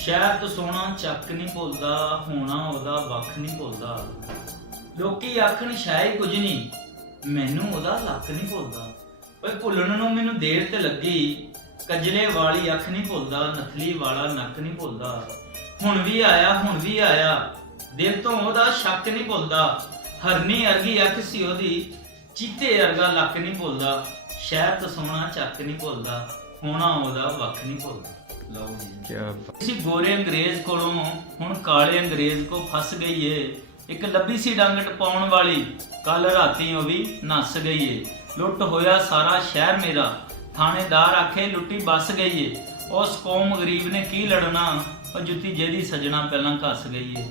ਸ਼ਹਿਰ ਤੋਂ ਸੋਹਣਾ ਚੱਕ ਨਹੀਂ ਭੁੱਲਦਾ, ਹੋਣਾ ਉਹਦਾ ਵੱਖ ਨਹੀਂ ਭੁੱਲਦਾ। ਲੋਕੀ ਆਖਣ ਸ਼ਾਇਦ ਕੁਝ ਨਹੀਂ, ਮੈਨੂੰ ਉਹਦਾ ਲੱਕ ਨਹੀਂ ਭੁੱਲਦਾ। ਓਏ ਭੁੱਲਣ ਨੂੰ ਮੈਨੂੰ ਦੇਰ ਤੇ ਲੱਗੀ, ਕਜਲੇ ਵਾਲੀ ਅੱਖ ਨਹੀਂ ਭੁੱਲਦਾ, ਨਥਲੀ ਵਾਲਾ ਨੱਕ ਨਹੀਂ ਭੁੱਲਦਾ। ਹੁਣ ਵੀ ਆਇਆ ਦਿਲ ਤੋਂ ਉਹਦਾ ਸ਼ੱਕ ਨਹੀਂ ਭੁੱਲਦਾ। ਹਰਨੀ ਅਰਗੀ ਅੱਖ ਸੀ ਉਹਦੀ, ਚੀਤੇ ਅਰਗਾ ਲੱਕ ਨਹੀਂ ਭੁੱਲਦਾ। ਸ਼ਹਿਰ ਤੋਂ ਸੋਹਣਾ ਚੱਕ ਨਹੀਂ ਭੁੱਲਦਾ, ਹੋਣਾ ਉਹਦਾ ਵੱਖ ਨਹੀਂ ਭੁੱਲਦਾ। ਲਓ ਜੀ, ਕਿਸੇ ਗੋਰੇ ਅੰਗਰੇਜ਼ ਕੋਲੋਂ ਹੁਣ ਕਾਲੇ ਅੰਗਰੇਜ਼ ਕੋ ਫਸ ਗਈ ਏ। ਇੱਕ ਲੱਭੀ ਸੀ ਡੰਗ ਟਪਾਉਣ ਵਾਲੀ, ਕੱਲ ਰਾਤੀ ਉਹ ਵੀ ਨੱਸ ਗਈ ਏ। ਲੁੱਟ ਹੋਇਆ ਸਾਰਾ ਸ਼ਹਿਰ ਮੇਰਾ, ਥਾਣੇਦਾਰ ਆਖੇ ਲੁੱਟੀ ਬੱਸ ਗਈ ਏ। ਉਸ ਕੌਮ ਗਰੀਬ ਨੇ ਕੀ ਲੜਨਾ, ਉਹ ਜੁੱਤੀ ਜਿਹਦੀ ਸਜਣਾ ਪਹਿਲਾਂ ਘਸ ਗਈ ਏ।